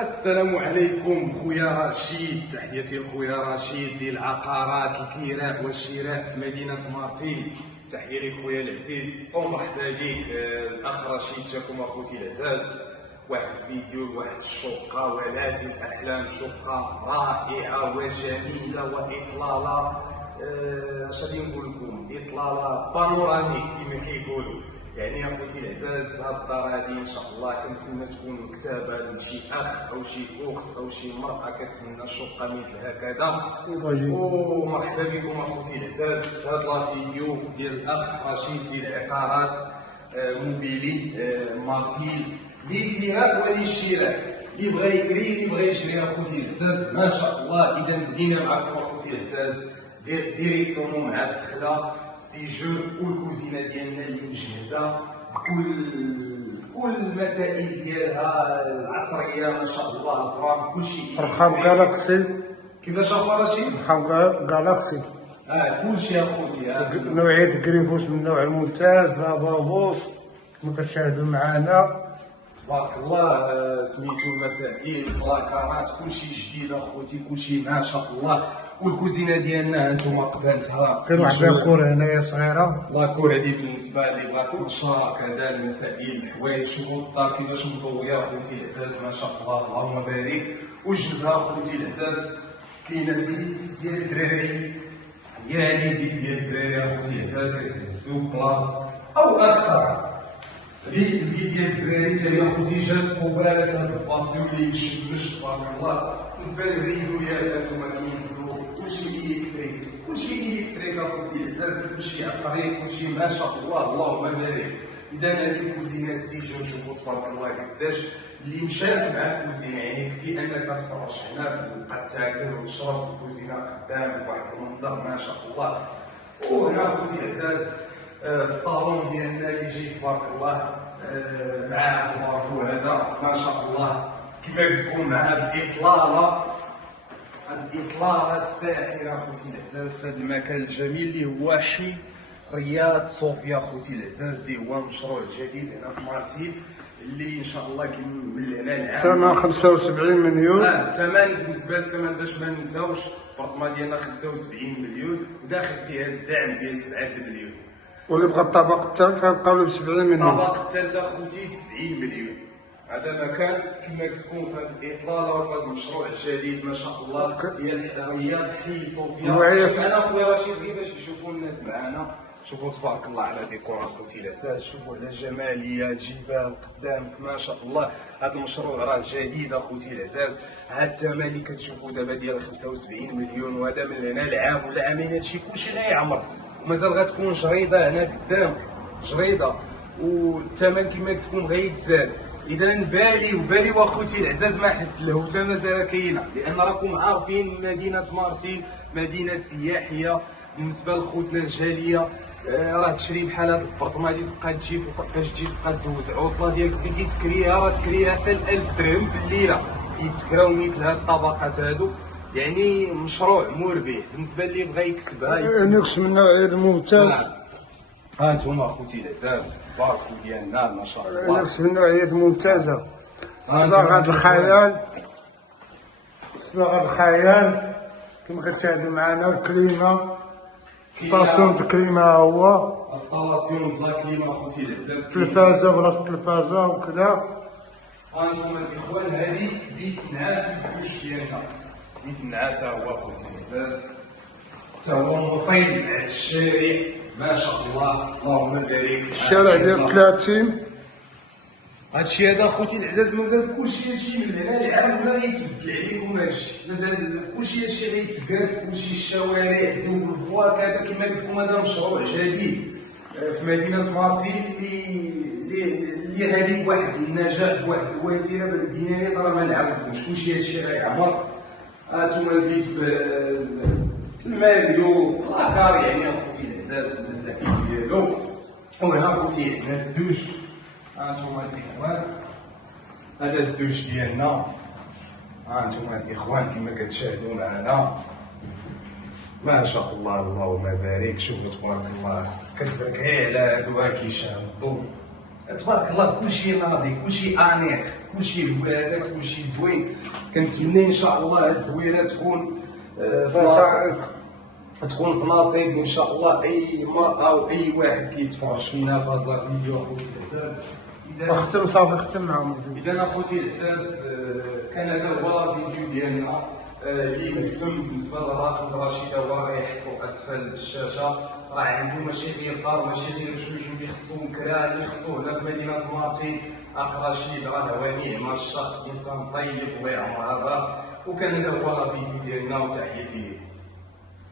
السلام عليكم خويا رشيد، تحياتي لخويا رشيد ديال العقارات الكراء والشراء في مدينة مارتين. تحية لك خويا العزيز ومرحبا بك. الأخ رشيد جاكم أخوتي العزاز واحد الفيديو لواحد الشقة ولادي الأحلام، شقة رائعة وجميلة وإطلالة اش غادي نقول لكم، إطلالة بانوراميك كما كيقولوا. يعني اخوتي العزاز هاد الدار هادي ان شاء الله كنتمنى تكون مكتبه لشي اخ او شي اخت او شي مراه كتمنى شقه مثل هكذا. ومرحبا بكم اخوتي العزاز في هاد الفيديو ديال الاخ رشيد ديال عقارات موبيلي مارتين للكراء وللشراء. اللي بغى يكري اللي بغى يشري اخوتي العزاز ما شاء الله. اذا بدينا معكم اخوتي العزاز ديريكتومون مع الدخله السيجور والكوزينه ديالنا اللي مجهزه كل المسائل ديالها العصريه ما شاء الله. الفرام كلشي رخام جالاكسي. كيفاش اخو رشيد؟ رخام جالاكسي كلشي اخوتي. نوعيه كريفوس من النوع الممتاز، لا بابوس كما كتشاهدوا معنا تبارك الله. سميتو المسائل البلاكارات كلشي جديد اخوتي، كلشي ما شاء الله. والكوزينه ديالنا هانتوما قبالتها كاين واحد لاكور هنايا صغيره. لاكور هادي بالنسبه اللي بغا تنشر كذا المسائل الحوايج. شوفوا الدار كيفاش مضويه اخوتي العزاز ما شاء الله اللهم بارك. وجنبها اخوتي العزاز كاينه البيت ديال الدراري، يعني البيت ديال الدراري اخوتي العزاز كتهزو بلاص او اكثر. البيت ديال الدراري تا هي اخوتي جات قبالة هاد الباسيو اللي يتشمش تبارك الله. بالنسبه للريدوليات هانتوما كينزلوا كلشي الكتريك، كلشي الكتريك اخوتي العزاز، كلشي عصري، كلشي ما شاء الله اللهم بارك. اذا هذه الكوزينه السيجون شوفوا تبارك الله قداش اللي مشارك مع الكوزينه. يعني يكفي انك تفرش هنا تبقى تاكل وتشرب الكوزينه قدامك واحد المنظر ما شاء الله. وهنا اخوتي العزاز الصالون ديالنا اللي جاي تبارك الله مع هذا المارفو هذا ما شاء الله كما قلت مع هذه الإطلالة الساحرة اخوتي العزاز في هذا المكان الجميل اللي هو حي رياض صوفيا اخوتي العزاز، اللي هو مشروع جديد هنا في مارتين اللي ان شاء الله كيولي لنا العام. ثمن 75 مليون. الثمن بالنسبه للثمن باش ما ننساوش البرطمان ديالنا 75 مليون وداخل فيها الدعم ديال 7 مليون. واللي بغى الطبق الثالث غنبقاو له ب 70 مليون. الطبق الثالث اخوتي ب 70 مليون. هذا مكان كما تكون في هذه الاطلاله وفي هذا المشروع الجديد ما شاء الله ديال رياض حي صوفيا. نوعيه انا خويا رشيد كيفاش كيشوفوا الناس معنا. شوفوا تبارك الله على ديكور اخوتي العزاز، شوفوا على الجماليه، الجبال قدامك ما شاء الله. هذا المشروع راه جديد اخوتي العزاز. هذا الثمن اللي كتشوفوا دابا ديال 75 مليون وهذا من هنا لعام ولا عامين هادشي كلشي غيعمر ومازال غتكون جريده هنا قدامك جريده، والثمن كما تكون غيتزاد. اذا بالي اخوتي العزاز ما حد الهوته مازال كاينه، لان راكم عارفين مدينه مارتين مدينه سياحيه. بالنسبه لخوتنا الجاليه راه تشري بحال هاد البرطمان اللي تبقى تجي فاش تجي تبقى دوز عطله ديالك بغيتي تكريها راه تكريها حتى 1000 درهم في الليله كيتكراو مثل هاد الطبقات هادو. يعني مشروع مربح بالنسبه اللي بغى يكسبها. نقص من النوعيه الممتاز. ها انتم اخوتي العزاز باركو ديالنا ما شاء الله. نقص من النوعيات ممتازه. صباغه الخيال، صباغه الخيال كما كتشاهدوا معنا. الكليمه ستاسيون د الكليمه هو انستالاسيون د لا كليمه اخوتي العزاز. تلفازه بلاصه تلفازه وكذا. ها انتم الاخوان هذه بيت نعاس الكوش ديالنا. بيت النعاس هو اخوتي العزاز حتى هو مطل على الشارع ما شاء الله اللهم بارك. الشارع ديال 30. هادشي هذا اخوتي العزاز مازال كلشي هادشي من هنا لعام ولا غيتبدل عليكم هادشي. مازال كلشي هادشي غيتقاد، كلشي الشوارع دوبل فوا كذا كما قلت لكم. هذا مشروع جديد في مدينه مارتين اللي غادي بواحد النجاح بواحد الوتيره بالبنايات راه ما نعاودكمش. كلشي هادشي غيعمر. هانتوما البيت بالماريو لاكار يعني اخوتي العزاز بالمسائل ديالو. وهنا اخوتي هنا الدوش. هانتوما الاخوان هذا الدوش ديالنا. هانتوما الاخوان كما كتشاهدوا معنا ما شاء الله اللهم بارك. شوفوا تبارك الله كتبارك غير على هادو كيشاهدوا تبارك الله كلشي ناضي، كلشي انيق، كلشي هواده، كلشي زوين. كنتمنى ان شاء الله هاد الدويره تكون تكون في نصيب ان شاء الله اي مرأة واي واحد كيتفرج فينا في هذا الفيديو. اخوتي العزاز، ختم صافي، ختم معاهم. اذا اخوتي العزاز كان هذا هو الفيديو ديالنا اللي مهتم بالنسبه لراقد رشيده هو راه يحطوا اسفل الشاشه. راه عندهم ماشي غير دار، ماشي غير بجوج، اللي خصو كرا، اللي خصو هنا في مدينه مارتي. اخ رشيد راه هو نعمه الشخص، انسان طيب الله يعمر هذا. وكان هذا هو الفيديو ديالنا وتحياتي ليه.